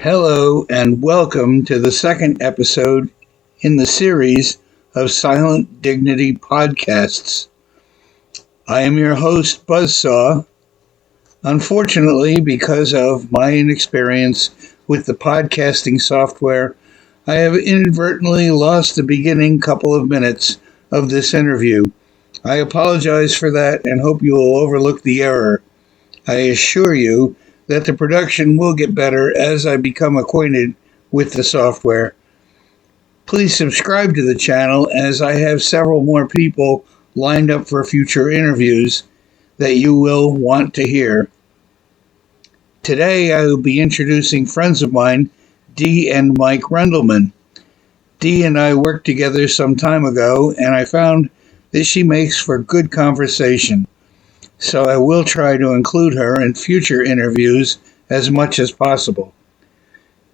Hello and welcome to the second episode in the series of Silent Dignity podcasts. I am your host, Buzzsaw. Unfortunately, because of my inexperience with the podcasting software, I have inadvertently lost the beginning couple of minutes of this interview. I apologize for that and hope you will overlook the error. I assure you that the production will get better as I become acquainted with the software. Please subscribe to the channel as I have several more people lined up for future interviews that you will want to hear. Today I will be introducing friends of mine, Dee and Mike Rendlemen. Dee and I worked together some time ago, and I found that she makes for good conversation. So I will try to include her in future interviews as much as possible.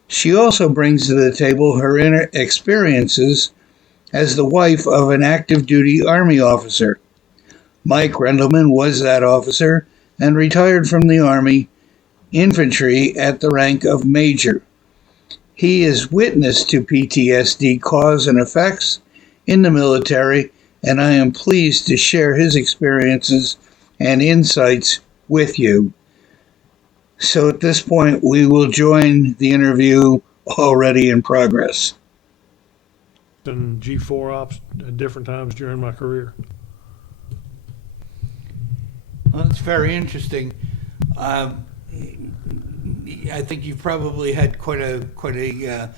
She also brings to the table her inner experiences as the wife of an active duty Army officer. Mike Rendlemen was that officer and retired from the Army infantry at the rank of Major. He is witness to PTSD cause and effects in the military, and I am pleased to share his experiences and insights with you. So at this point, we will join the interview already in progress. And G4 ops at different times during my career. Well, that's very interesting. I think you've probably had quite a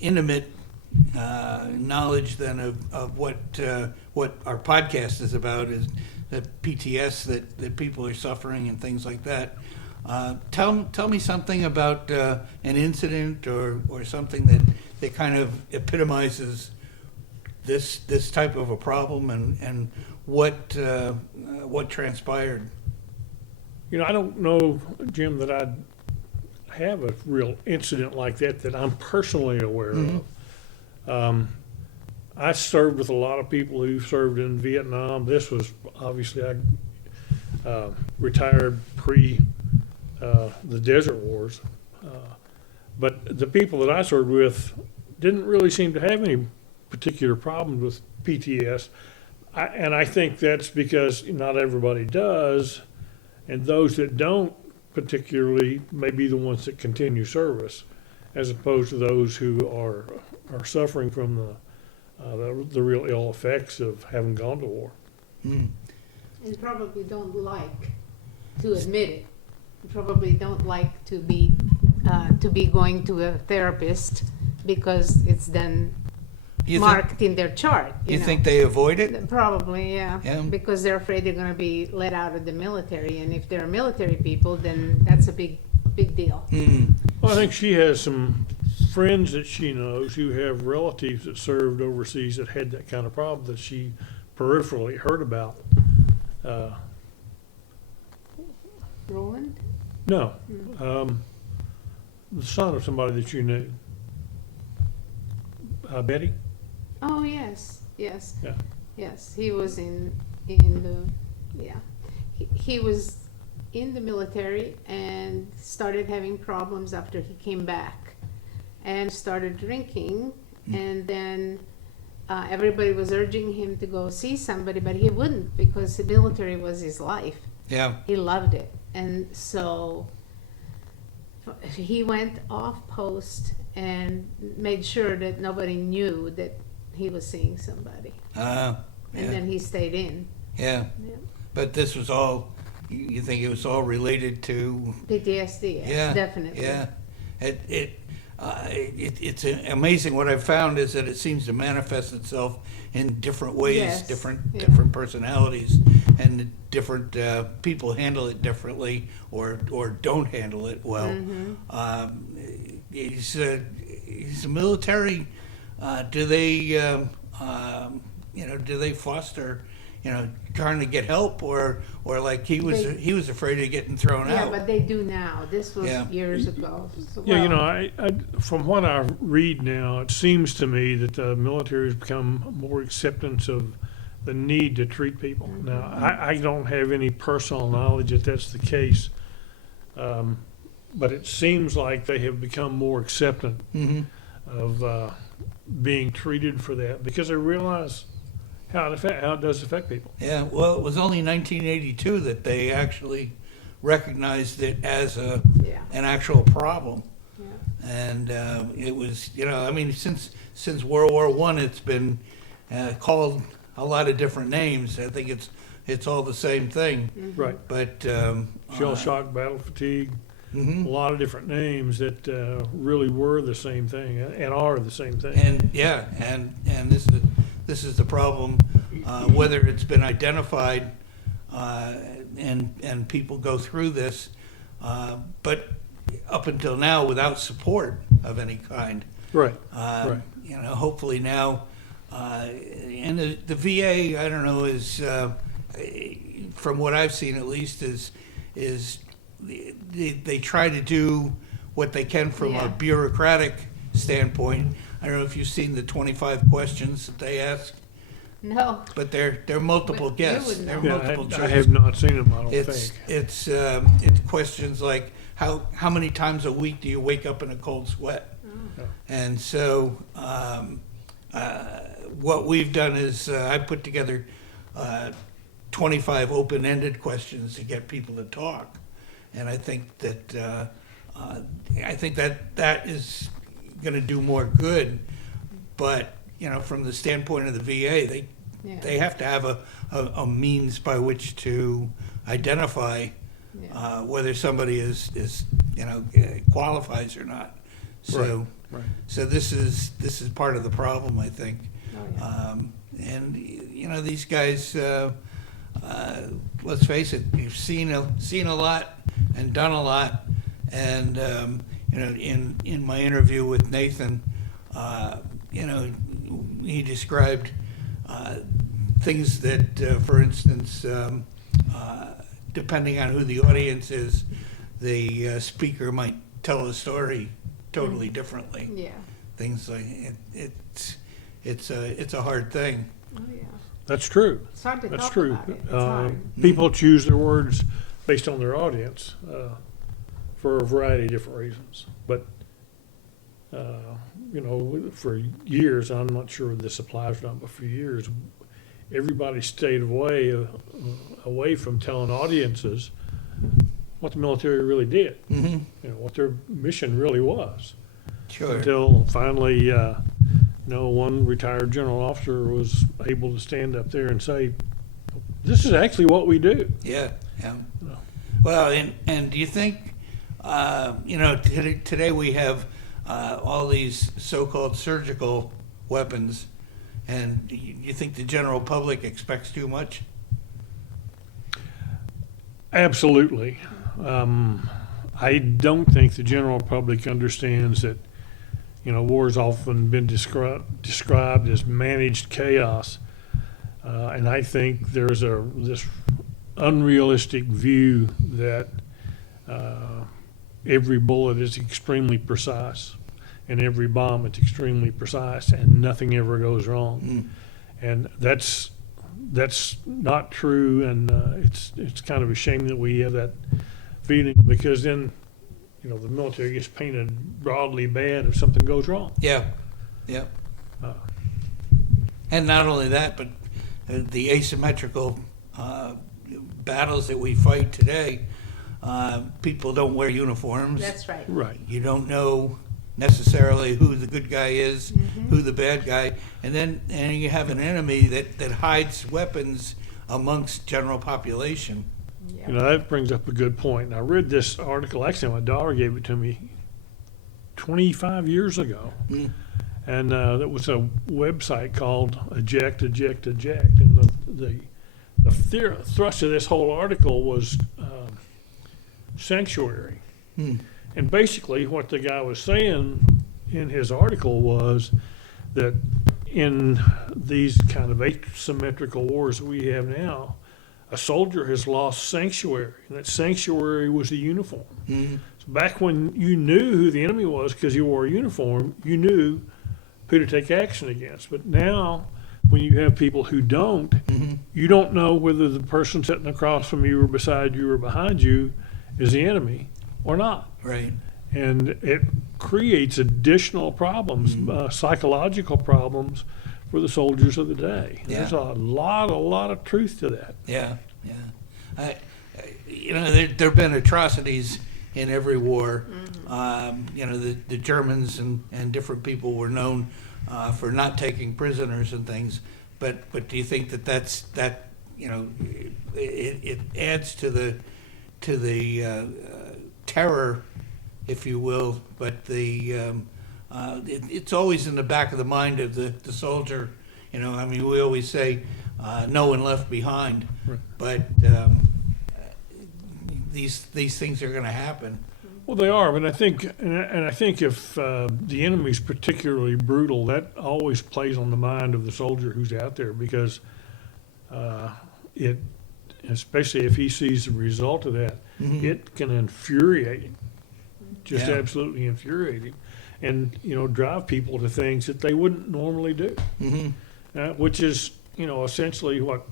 intimate knowledge then of what our podcast is about, is the PTS that people are suffering and things like that. Tell me something about an incident or something that kind of epitomizes this type of a problem and what transpired. You know, I don't know, Jim, that I have a real incident like that I'm personally aware of. I served with a lot of people who served in Vietnam. This was obviously I retired pre the Desert Wars, but the people that I served with didn't really seem to have any particular problems with PTS, and I think that's because not everybody does, and those that don't particularly may be the ones that continue service, as opposed to those who are suffering from the real ill effects of having gone to war. And probably don't like to admit it. Probably don't like to be going to a therapist because it's then marked in their chart. You think they avoid it? Probably, yeah. Because they're afraid they're going to be let out of the military, and if they're military people, then that's a big deal. Well, I think she has some friends that she knows who have relatives that served overseas that had that kind of problem that she peripherally heard about. Roland? No. The son of somebody that you knew. Betty? Oh, yes. Yeah. Yes, he was in the, yeah. He was in the military and started having problems after he came back and started drinking, and then everybody was urging him to go see somebody, but he wouldn't because the military was his life. Yeah. He loved it. And so he went off post and made sure that nobody knew that he was seeing somebody. And then he stayed in. Yeah. But this was all, you think it was all related to PTSD, yes, definitely. Yeah. It's amazing. What I've found is that it seems to manifest itself in different ways, different personalities, and different people handle it differently or don't handle it well. He's a military. Do they foster trying to get help, or like he was afraid of getting thrown Yeah, out. but they do now. This was Yeah. years ago. So, Yeah, well, I from what I read now, it seems to me that the military has become more acceptance of the need to treat people. Now, I don't have any personal knowledge that that's the case, but it seems like they have become more acceptant Mm-hmm. of being treated for that because they realize how it does affect people. Yeah, well, it was only 1982 that they actually recognized it as yeah, an actual problem. yeah. And it was, I mean, since World War I, it's been called a lot of different names. I think it's all the same thing. Right. But Shell shock, battle fatigue, mhm. a lot of different names that really were the same thing and are the same thing. And yeah, and this is the problem. Whether it's been identified, and people go through this, but up until now without support of any kind. Right. Right. Hopefully now, and the VA, I don't know, is from what I've seen at least, is they try to do what they can from Yeah. a bureaucratic standpoint. I don't know if you've seen the 25 questions that they ask, No, but they're multiple But you guess. would They're know. Yeah, multiple I choice. have not seen them, I don't It's think. it's questions like how many times a week do you wake up in a cold sweat? Oh. And so what we've done is I put together 25 open-ended questions to get people to talk, and I think that that is going to do more good. But from the standpoint of the VA, yeah, they have to have a means by which to identify yeah. whether somebody is qualifies or not. So Right. so this is part of the problem, I think. Oh, yeah. And these guys, let's face it, you've seen a lot and done a lot. And in my interview with Nathan, he described things that, for instance, depending on who the audience is, the speaker might tell a story totally differently. Yeah. Things like it's a hard thing. Oh, yeah. That's true. It's hard to That's talk true. about it. It's hard. People choose their words based on their audience for a variety of different reasons. But, for years, I'm not sure if this applies or not, but for years, everybody stayed away from telling audiences what the military really did, Mm-hmm. what their mission really was. Sure. Until finally, one retired general officer was able to stand up there and say, "This is actually what we do." Yeah. Yeah. No. Well, and do you think, today we have all these so-called surgical weapons, and you think the general public expects too much? Absolutely. I don't think the general public understands that, war's often been described as managed chaos. And I think there's this unrealistic view that every bullet is extremely precise and every bomb is extremely precise and nothing ever goes wrong. And that's not true, and it's kind of a shame that we have that feeling, because then the military gets painted broadly bad if something goes wrong. Yeah. Yeah. And not only that, but the asymmetrical battles that we fight today, people don't wear uniforms. That's right. Right. You don't know necessarily who the good guy is, who the bad guy, and then you have an enemy that hides weapons amongst general population. Yeah. That brings up a good point. And I read this article, actually my daughter gave it to me 25 years ago. Mm. And that was a website called Eject, Eject, Eject. And the thrust of this whole article was sanctuary. Hmm. And basically what the guy was saying in his article was that in these kind of asymmetrical wars that we have now, a soldier has lost sanctuary, and that sanctuary was the uniform. Mhm. So back when you knew who the enemy was because you wore a uniform, you knew who to take action against. But now, when you have people who don't, Mhm. you don't know whether the person sitting across from you or beside you or behind you is the enemy or not. Right. And it creates additional problems, psychological problems for the soldiers of the day. Yeah. There's a lot of truth to that. Yeah. There've been atrocities in every war. The Germans and different people were known for not taking prisoners and things. But do you think that it adds to the terror, if you will? But it's always in the back of the mind of the soldier. We always say no one left behind. Right. But these things are going to happen. Well, they are, but I think if the enemy's particularly brutal, that always plays on the mind of the soldier who's out there, because especially if he sees the result of that, Mhm. it can infuriate him, just Yeah. absolutely infuriate him, and drive people to things that they wouldn't normally do, Mhm. which is essentially what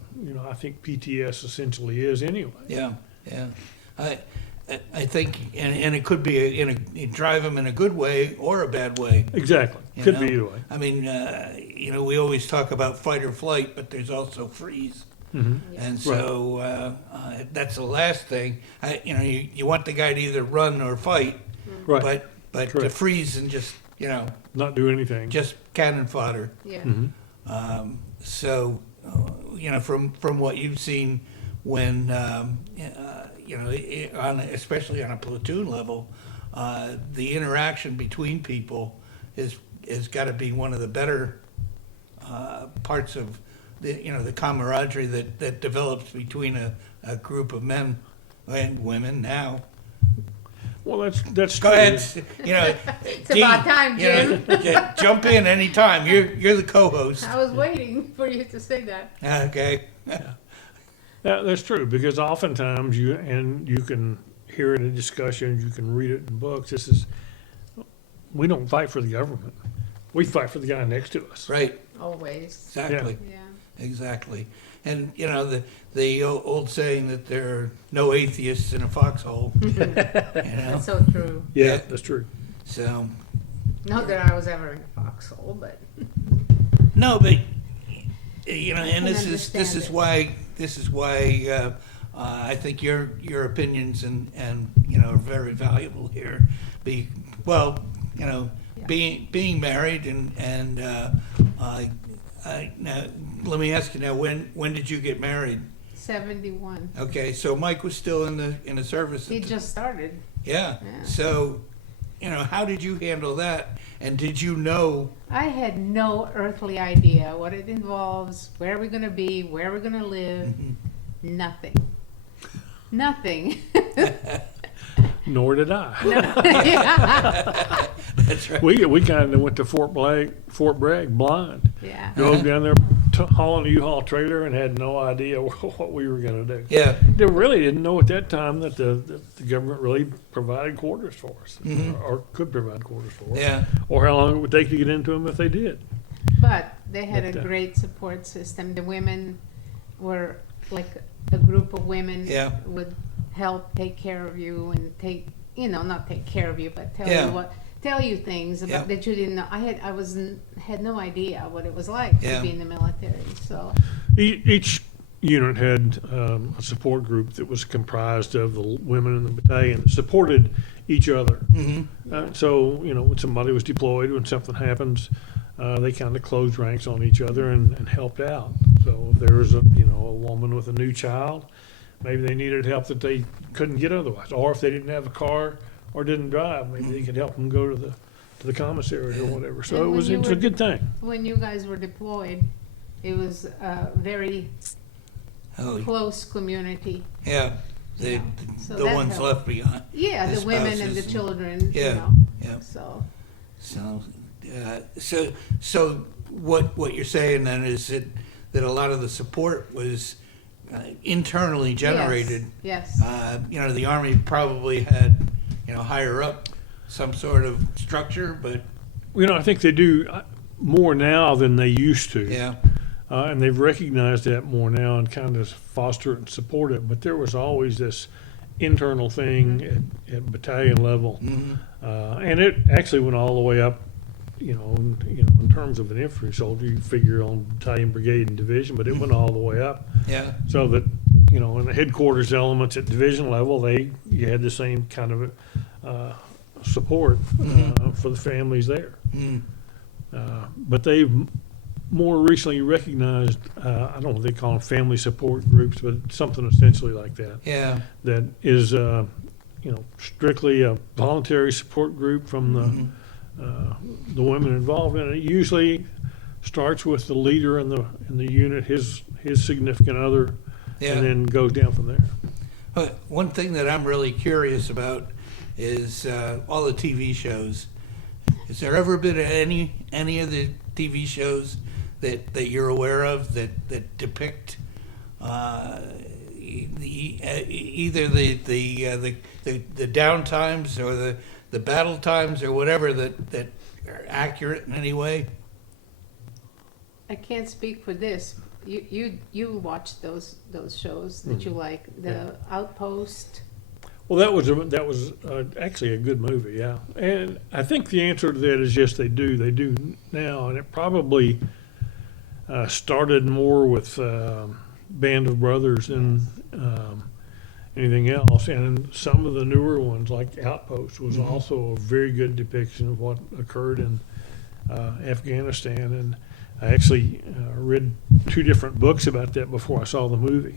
I think PTS essentially is anyway. Yeah. I think, and it could be you drive them in a good way or a bad way. Exactly, You could know? be either way. I mean, we always talk about fight or flight, but there's also freeze. Hmm. And so that's the last thing. You want the guy to either run or fight, Right, but to Correct. freeze and just not do anything. just cannon fodder. Yeah. Mhm. From what you've seen when especially on a platoon level, the interaction between people is got to be one of the better parts of the camaraderie that develops between a group of men and women now. Well, that's Go true. ahead, It's about time, Jim. Jump in anytime. You're the co-host. I was waiting for you to say that. Okay. That's true, because oftentimes you can hear it in discussions, you can read it in books. We don't fight for the government. We fight for the guy next to us. Right. Always. Exactly. Yeah. Exactly. And the old saying that there are no atheists in a foxhole. That's so true. Yeah, that's true. So Not that I was ever in a foxhole, but no, but can and this is understand why I think your opinions and are very valuable here. Being married and now let me ask you now, when did you get married? 71. Okay, so Mike was still in the service. He just started. Yeah. Yeah. So, how did you handle that? And did you know? I had no earthly idea what it involves, where we're going to be, where we're going to live. Nothing. Nothing. Nor did I. Yeah. That's right. We kind of went to Fort Bragg blind. Yeah. Drove down there hauling a U-Haul trailer and had no idea what we were going to do. Yeah. They really didn't know at that time that the government really provided quarters for us, or could provide quarters for us, Yeah. or how long it would take to get into them if they did. But they had a But, great support system. The women were like a group of women Yeah. would help take care of you and not take care of you, but Yeah. tell you things Yeah. that you didn't know. I had no idea what it was like Yeah. to be in the military. So Each unit had a support group that was comprised of the women in the battalion that supported each other. Mm-hmm. So, when somebody was deployed, when something happens, they kind of closed ranks on each other and helped out. So if there was a woman with a new child, maybe they needed help that they couldn't get otherwise. Or if they didn't have a car or didn't drive, maybe they could help them go to the commissary or whatever. So And when it's a good thing. when you guys were deployed, it was a very Oh, close community. yeah. The So the that ones helped. left behind. Yeah, The the women and the spouses and- children. Yeah. Yeah. So So what you're saying then is that a lot of the support was internally generated. Yes. The Army probably had, higher up some sort of structure, but I think they do more now than they used to. yeah. And they've recognized that more now and kind of foster it and support it. But there was always this internal thing at battalion level, and it actually went all the way up. In terms of an infantry soldier, you figure on battalion, brigade, and division, but it went all the way up. Yeah. So that in the headquarters elements at division level, you had the same kind of support for the families there. But they've more recently recognized, I don't know what they call them, family support groups, but something essentially like that. Yeah. That is, strictly a voluntary support group from the women involved in it. It usually starts with the leader in the unit, his significant other, Yeah. and then goes down from there. One thing that I'm really curious about is all the TV shows. Has there ever been any of the TV shows that you're aware of that depict either the down times or the battle times or whatever that are accurate in any way? I can't speak for this. You watch those shows that you like, the Outpost. Well, that was actually a good movie, yeah. And I think the answer to that is yes, they do. They do now, and it probably started more with Band of Brothers than anything else. And some of the newer ones, like Outpost, was also a very good depiction of what occurred in Afghanistan. And I actually read 2 different books about that before I saw the movie.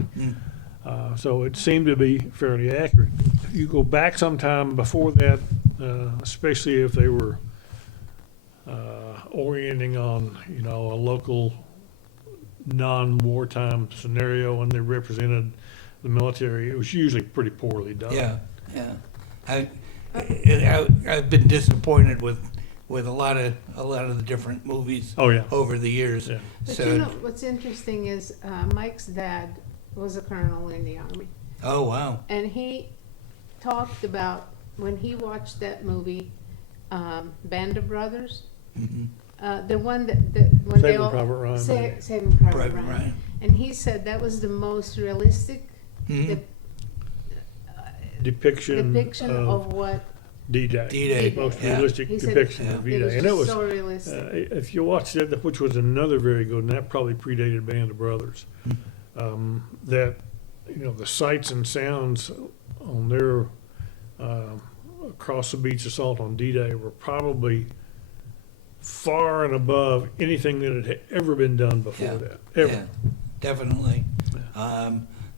So it seemed to be fairly accurate. If you go back sometime before that, especially if they were orienting on, a local non-wartime scenario and they represented the military, it was usually pretty poorly done. Yeah. I've been disappointed with a lot of the different movies over the years. Yeah. But So what's interesting is Mike's dad was a colonel in the Army. oh wow. And he talked about when he watched that movie, Band of Brothers, the one that when they Saving all Private Ryan. Saving Private Private Ryan. Ryan. And he said that was the most realistic Depiction of what D-Day. D-Day. Most Yeah. realistic he said. depiction Yeah. of It D-Day. was And just it was, so realistic. if you watch that, which was another very good, and that probably predated Band of Brothers, that, the sights and sounds on their across the beach assault on D-Day were probably far and above anything that had ever been done before Yeah. that, ever. Yeah, definitely.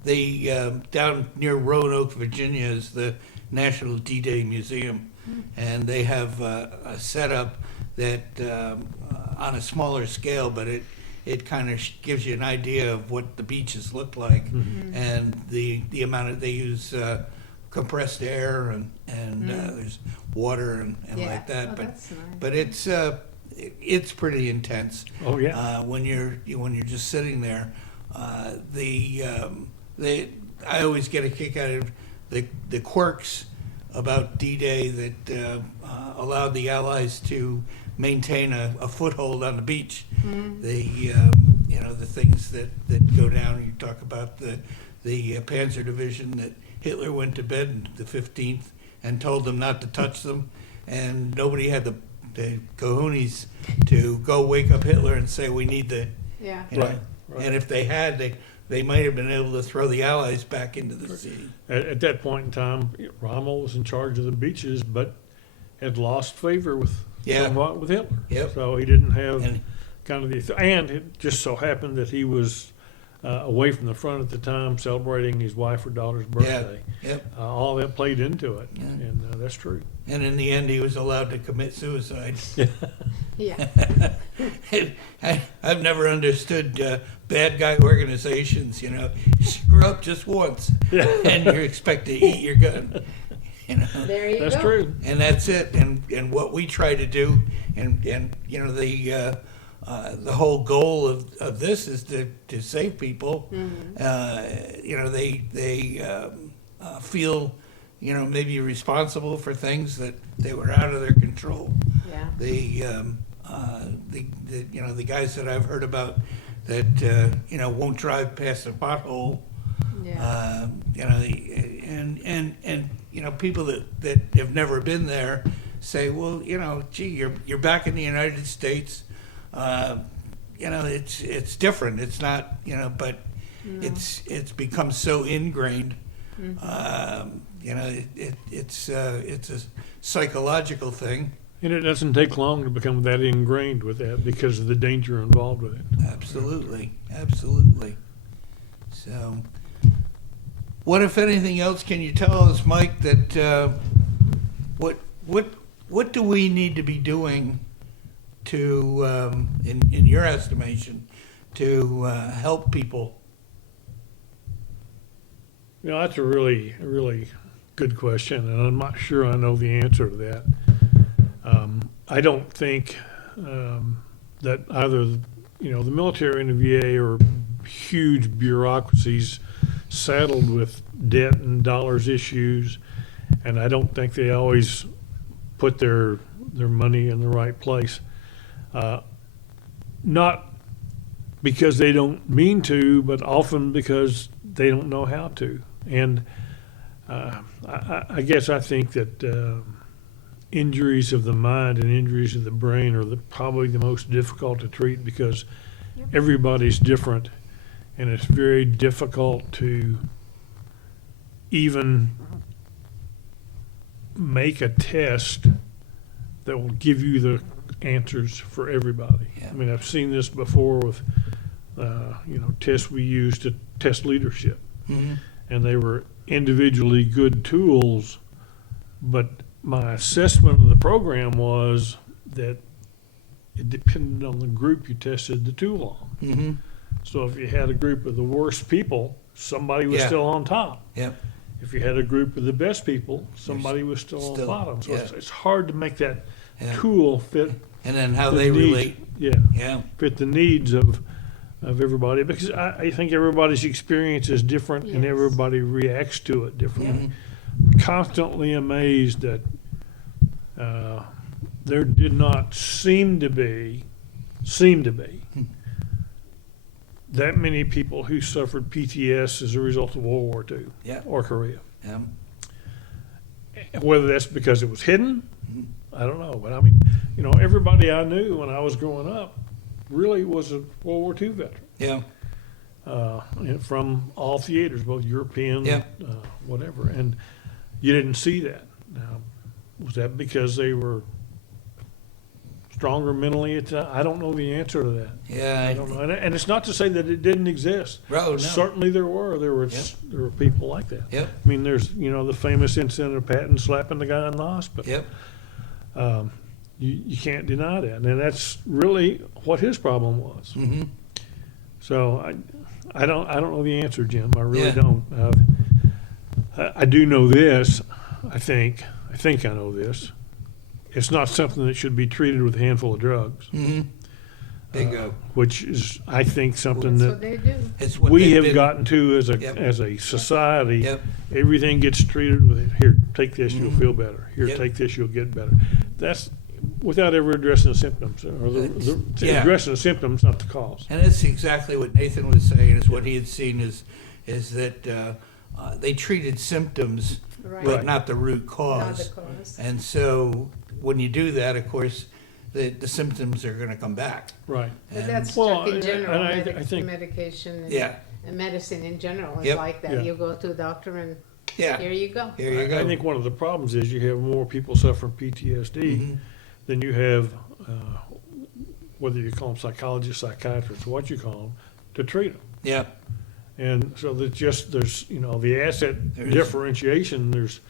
They down near Roanoke, Virginia, is the National D-Day Museum, and they have a setup that on a smaller scale, but it kind of gives you an idea of what the beaches look like, and the amount of they use compressed air and there's water and like that. Oh, but that's nice. but it's pretty intense. Oh, yeah. When you're just sitting there, I always get a kick out of the quirks about D-Day that allowed the Allies to maintain a foothold on the beach. The things that go down. You talk about the Panzer Division that Hitler went to bed in the 15th and told them not to touch them, and nobody had the cojones to go wake up Hitler and say we need the Yeah. Right. And if they had, they might have been able to throw the Allies back into the sea. At that point in time, Rommel was in charge of the beaches, but had lost favor somewhat with Hitler. Yep. So he didn't have And- kind of and it just so happened that he was away from the front at the time, celebrating his wife or daughter's birthday. Yep. All that played into it, Yeah. and that's true. And in the end, he was allowed to commit suicide. Yeah. I've never understood bad guy organizations. You screw up just once, and you're expected to eat your gun. There you That's go. true. And that's it. And what we try to do, and the whole goal of this is to save people. They feel, maybe responsible for things that they were out of their control. Yeah. The guys that I've heard about that won't drive past a pothole. Yeah. People that have never been there say, well, gee, you're back in the United States. It's different. It's not, but it's become so ingrained. It's a psychological thing. And it doesn't take long to become that ingrained with that because of the danger involved with it. Absolutely. So, what, if anything else, can you tell us, Mike, that what do we need to be doing to, in your estimation, to help people? That's a really, really good question, and I'm not sure I know the answer to that. I don't think that either, the military and the VA are huge bureaucracies saddled with debt and dollars issues, and I don't think they always put their money in the right place. Not because they don't mean to, but often because they don't know how to. And I guess I think that injuries of the mind and injuries of the brain are probably the most difficult to treat because everybody's different, and it's very difficult to even make a test that will give you the answers for everybody. Yeah. I mean, I've seen this before with tests we use to test leadership. Mm-hmm. And they were individually good tools, but my assessment of the program was that it depended on the group you tested the tool on. Mm-hmm. So if you had a group of the worst people, somebody was still on top. Yep. If you had a group of the best people, somebody was still on bottom. So it's hard to make that tool fit. And then how they relate. Yeah. Fit the needs of everybody, because I think everybody's experience is different and everybody reacts to it differently. Yeah. Constantly amazed that there did not seem to be that many people who suffered PTS as a result of World War II or Korea. Yeah. Whether that's because it was hidden, I don't know. But I mean, everybody I knew when I was growing up really was a World War II veteran. Yeah. From all theaters, both European, whatever. And you didn't see that. Now, was that because they were stronger mentally at the time? I don't know the answer to that. Yeah. I don't know. And it's not to say that it didn't exist. Oh, no. Certainly there were people like that. Yep. I mean, there's, the famous incident of Patton slapping the guy in the hospital. Yep. You can't deny that. And that's really what his problem was. Mm-hmm. So I don't know the answer, Jim. I really don't. I do know this. I think I know this. It's not something that should be treated with a handful of drugs. Mm-hmm. Bingo. Which is, I think, something That's what they do. It's what we they've have gotten to as a society. Yep. Everything gets treated with, here, take this, you'll feel better. Here, Yep. take this, you'll get better. That's without ever addressing the symptoms, or addressing the symptoms, not the cause. And that's exactly what Nathan was saying, is what he had seen is that they treated symptoms, but not the root cause. Not the cause. And so when you do that, of course, the symptoms are going to come back. Right. But that's Well, in general. and I think medication and medicine in general is Yep. like that. Yeah. You go to a doctor and Yeah. here you go. Here you go. I think one of the problems is you have more people suffering PTSD than you have, whether you call them psychologists, psychiatrists, what you call them, to treat them. Yeah. And so there's the asset differentiation. There's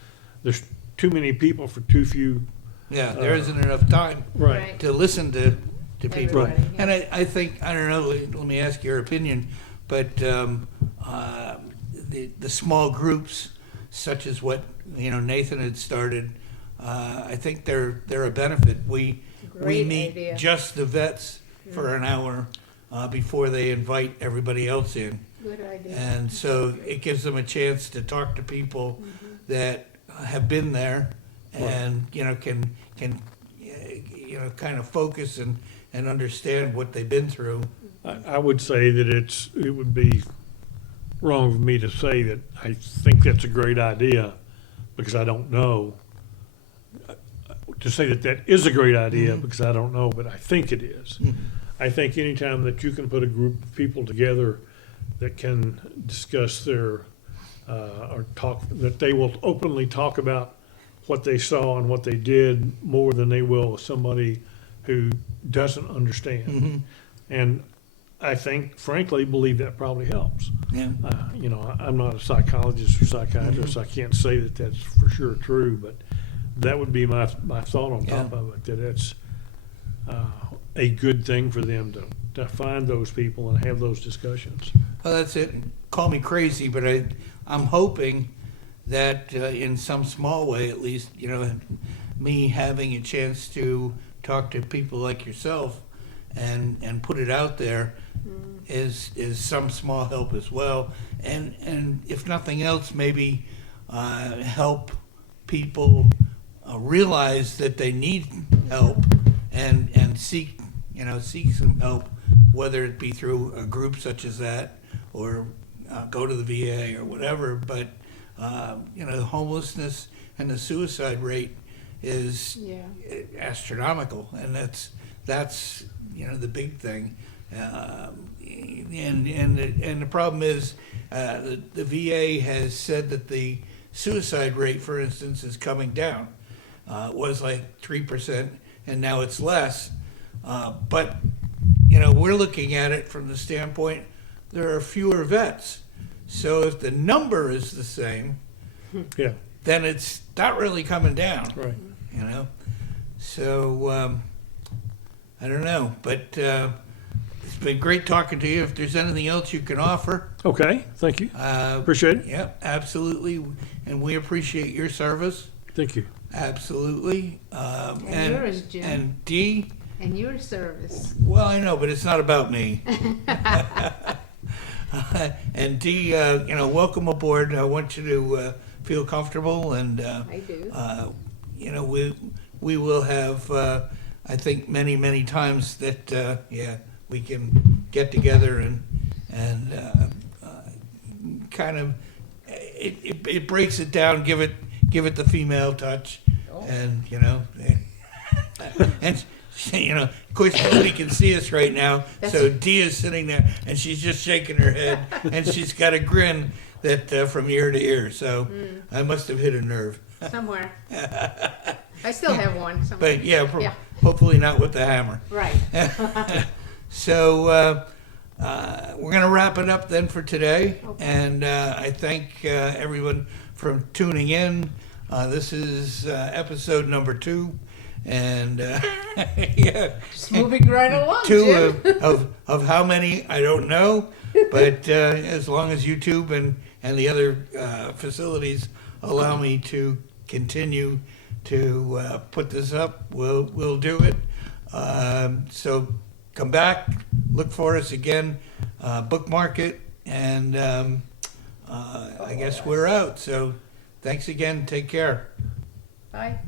too many people for too few. Yeah. There isn't enough time Right. to listen to people. Everybody, yeah. And I think, I don't know, let me ask your opinion, but the small groups, such as what Nathan had started, I think they're a benefit. We Great meet idea. just the vets for an hour before they invite everybody else in. Good idea. And so it gives them a chance to talk to people that have been there and, can kind of focus and understand what they've been through. I would say that it would be wrong of me to say that I think that's a great idea, because I don't know. To say that that is a great idea, because I don't know, but I think it is. I think anytime that you can put a group of people together that can discuss their, or talk, that they will openly talk about what they saw and what they did more than they will with somebody who doesn't understand. And I think, frankly, believe that probably helps. Yeah. I'm not a psychologist or psychiatrist. I can't say that that's for sure true, but that would be my thought on top of it, that it's a good thing for them to find those people and have those discussions. Well, that's it. Call me crazy, but I'm hoping that in some small way, at least, me having a chance to talk to people like yourself and put it out there is some small help as well. And if nothing else, maybe help people realize that they need help and seek some help, whether it be through a group such as that or go to the VA or whatever. But the homelessness and the suicide rate is astronomical, and that's the big thing. And the problem is the VA has said that the suicide rate, for instance, is coming down. It was like 3%, and now it's less. But we're looking at it from the standpoint there are fewer vets. So if the number is the same, then it's not really coming down. Right. So I don't know, but it's been great talking to you. If there's anything else you can offer. Okay, thank you. Appreciate it. Yeah, absolutely. And we appreciate your service. Thank you. Absolutely. And yours, Jim. And Dee. And your service. Well, I know, but it's not about me. And Dee, welcome aboard. I want you to feel comfortable, and I do. We will have, I think, many times that we can get together and kind of it breaks it down, give it the female touch, and and. Of course, nobody can see us right now, so Dee is sitting there, and she's just shaking her head, and she's got a grin that from ear to ear. So I must have hit a nerve. Somewhere. I still have one somewhere. But hopefully not with the hammer. Right. So we're going to wrap it up then for today, and I thank everyone for tuning in. This is episode number 2. And just moving right along. 2 of how many I don't know, but as long as YouTube and the other facilities allow me to continue to put this up, we'll do it. So come back, look for us again, bookmark it, and I guess we're out. So thanks again. Take care. Bye.